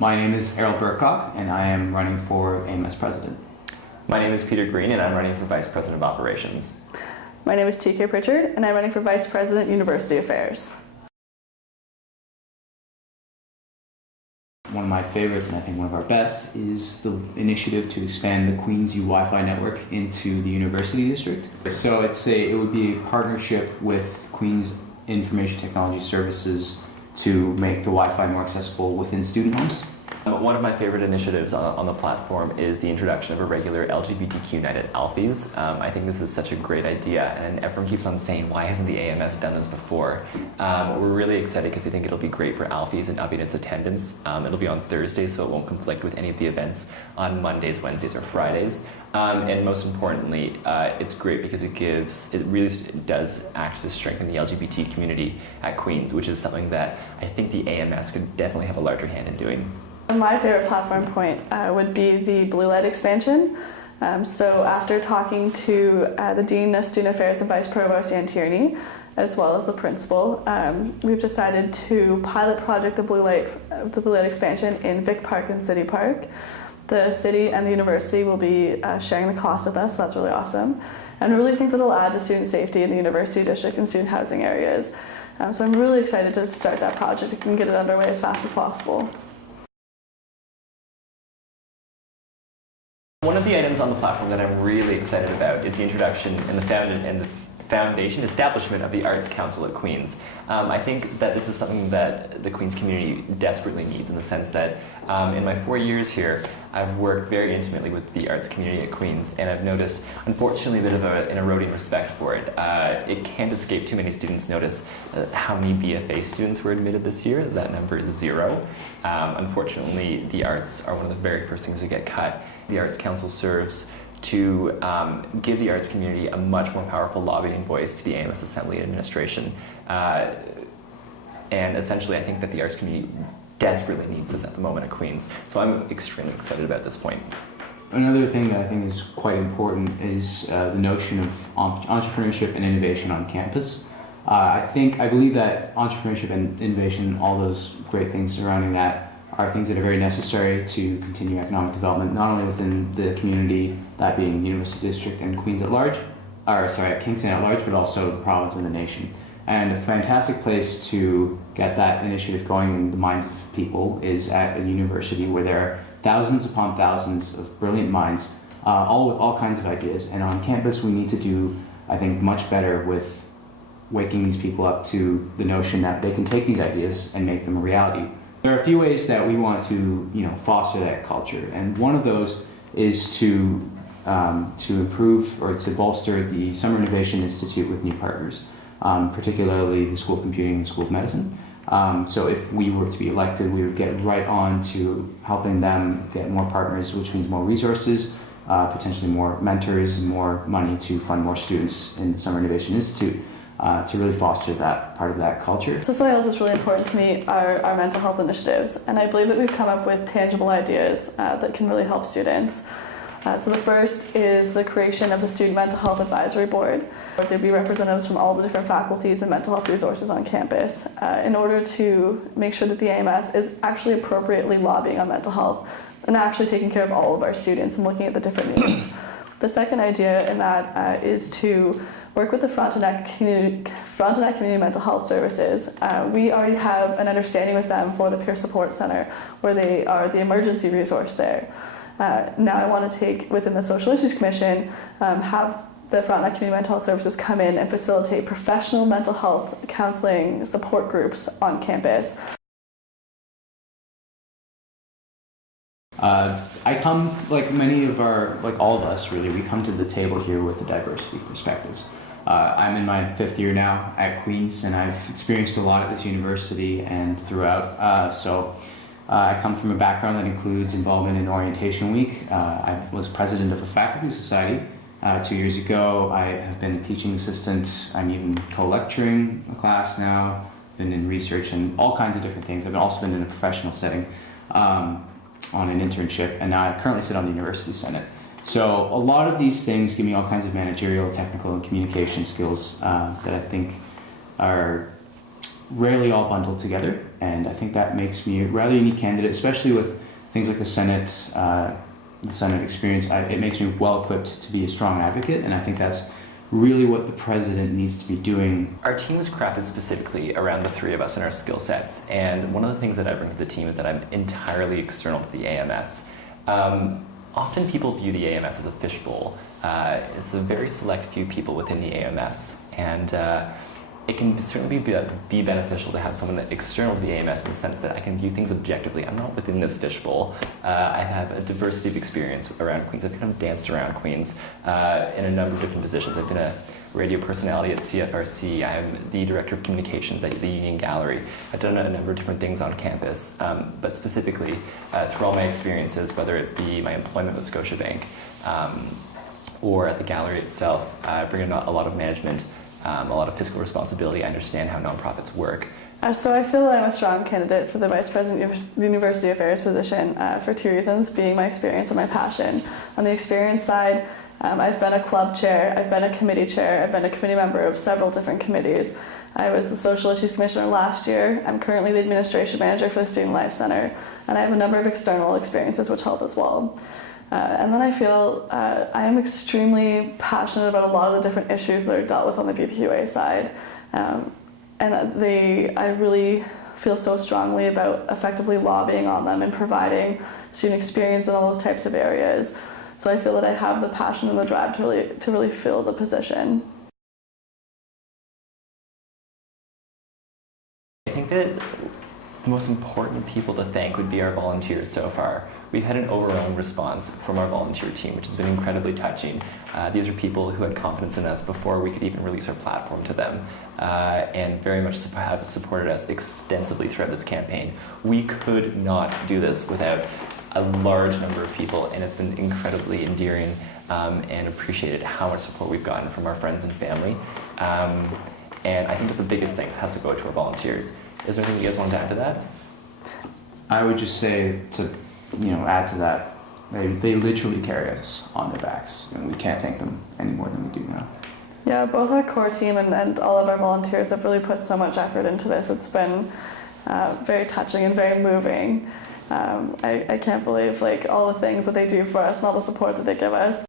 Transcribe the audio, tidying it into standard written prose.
My name is Errol Burkock, and I am running for AMS President. My name is Peter Green, and I'm running for Vice President of Operations. My name is TK Pritchard, and I'm running for Vice President, University Affairs. One of my favorites, and I think one of our best, is the initiative to expand the Queens U Wi-Fi network into the University District. So it would be a partnership with Queens Information Technology Services to make the Wi-Fi more accessible within student homes. One of my favorite initiatives on the platform is the introduction of a regular LGBTQ night at Alfie's. I think this is such a great idea, and everyone keeps on saying, why hasn't the AMS done this before? We're really excited because I think it'll be great for Alfie's and upping its attendance. It'll be on Thursdays, so it won't conflict with any of the events on Mondays, Wednesdays, or Fridays. And most importantly, it's great because it really does act to strengthen the LGBT community at Queens, which is something that I think the AMS could definitely have a larger hand in doing. My favorite platform point would be the blue light expansion. So after talking to the Dean of Student Affairs and Vice Provost Ann Tierney, as well as the principal, we've decided to pilot project the blue light expansion in Vic Park and City Park. The city and the university will be sharing the cost with us, so that's really awesome. And I really think that it'll add to student safety in the university district and student housing areas. So I'm really excited to start that project and get it underway as fast as possible. One of the items on the platform that I'm really excited about is the introduction and the foundation establishment of the Arts Council at Queens. I think that this is something that the Queens community desperately needs, in the sense that in my 4 years here, I've worked very intimately with the arts community at Queens, and I've noticed, unfortunately, a bit of an eroding respect for it. It can't escape too many students notice how many BFA students were admitted this year. That number is 0. Unfortunately, the arts are one of the very first things to get cut. The Arts Council serves to give the arts community a much more powerful lobbying voice to the AMS Assembly and Administration. And essentially, I think that the arts community desperately needs this at the moment at Queens. So I'm extremely excited about this point. Another thing that I think is quite important is the notion of entrepreneurship and innovation on campus. I believe that entrepreneurship and innovation, all those great things surrounding that, are things that are very necessary to continue economic development, not only within the community, that being the University District and Queens at large, Kingston at large, but also the province and the nation. And a fantastic place to get that initiative going in the minds of people is at a university where there are thousands upon thousands of brilliant minds, all with all kinds of ideas. And on campus, we need to do, I think, much better with waking these people up to the notion that they can take these ideas and make them a reality. There are a few ways that we want to, foster that culture, and one of those is to improve or to bolster the Summer Innovation Institute with new partners, particularly the School of Computing and School of Medicine. So if we were to be elected, we would get right on to helping them get more partners, which means more resources, potentially more mentors, and more money to fund more students in the Summer Innovation Institute. To really foster that part of that culture. So something else that's really important to me are our mental health initiatives, and I believe that we've come up with tangible ideas that can really help students. So the first is the creation of the Student Mental Health Advisory Board. There'd be representatives from all the different faculties and mental health resources on campus in order to make sure that the AMS is actually appropriately lobbying on mental health and actually taking care of all of our students and looking at the different needs. The second idea in that is to work with the Frontenac Community Mental Health Services. We already have an understanding with them for the Peer Support Center, where they are the emergency resource there. Now I want to take, within the Social Issues Commission, have the Frontenac Community Mental Health Services come in and facilitate professional mental health counseling support groups on campus. I come, like all of us really, we come to the table here with a diversity of perspectives. I'm in my 5th year now at Queens, and I've experienced a lot at this university and throughout. I come from a background that includes involvement in Orientation Week. I was president of a faculty society 2 years ago. I have been a teaching assistant. I'm even co-lecturing a class now, been in research and all kinds of different things. I've also been in a professional setting on an internship, and now I currently sit on the University Senate. So a lot of these things give me all kinds of managerial, technical, and communication skills that I think are rarely all bundled together, and I think that makes me a rather unique candidate, especially with things like the Senate experience. It makes me well equipped to be a strong advocate, and I think that's really what the president needs to be doing. Our team was crafted specifically around the three of us and our skill sets, and one of the things that I bring to the team is that I'm entirely external to the AMS. Often people view the AMS as a fishbowl. It's a very select few people within the AMS, and it can certainly be beneficial to have someone external to the AMS in the sense that I can view things objectively. I'm not within this fishbowl. I have a diversity of experience around Queens. I've kind of danced around Queens in a number of different positions. I've been a radio personality at CFRC. I'm the director of communications at the Union Gallery. I've done a number of different things on campus, but specifically through all my experiences, whether it be my employment with Scotiabank or at the gallery itself, I bring in a lot of management, a lot of fiscal responsibility. I understand how nonprofits work. So I feel I'm a strong candidate for the Vice President University Affairs position for two reasons, being my experience and my passion. On the experience side, I've been a club chair, I've been a committee chair, I've been a committee member of several different committees. I was the Social Issues Commissioner last year. I'm currently the Administration Manager for the Student Life Center, and I have a number of external experiences which help as well. And then I feel I am extremely passionate about a lot of the different issues that are dealt with on the VPUA side. And I really feel so strongly about effectively lobbying on them and providing student experience in all those types of areas. So I feel that I have the passion and the drive to really fill the position. I think that the most important people to thank would be our volunteers so far. We've had an overwhelming response from our volunteer team, which has been incredibly touching. These are people who had confidence in us before we could even release our platform to them, and very much have supported us extensively throughout this campaign. We could not do this without a large number of people, and it's been incredibly endearing and appreciated how much support we've gotten from our friends and family. And I think that the biggest thanks has to go to our volunteers. Is there anything you guys want to add to that? I would just say to, add to that, they literally carry us on their backs, and we can't thank them any more than we do now. Yeah, both our core team and all of our volunteers have really put so much effort into this. It's been very touching and very moving. I can't believe all the things that they do for us and all the support that they give us.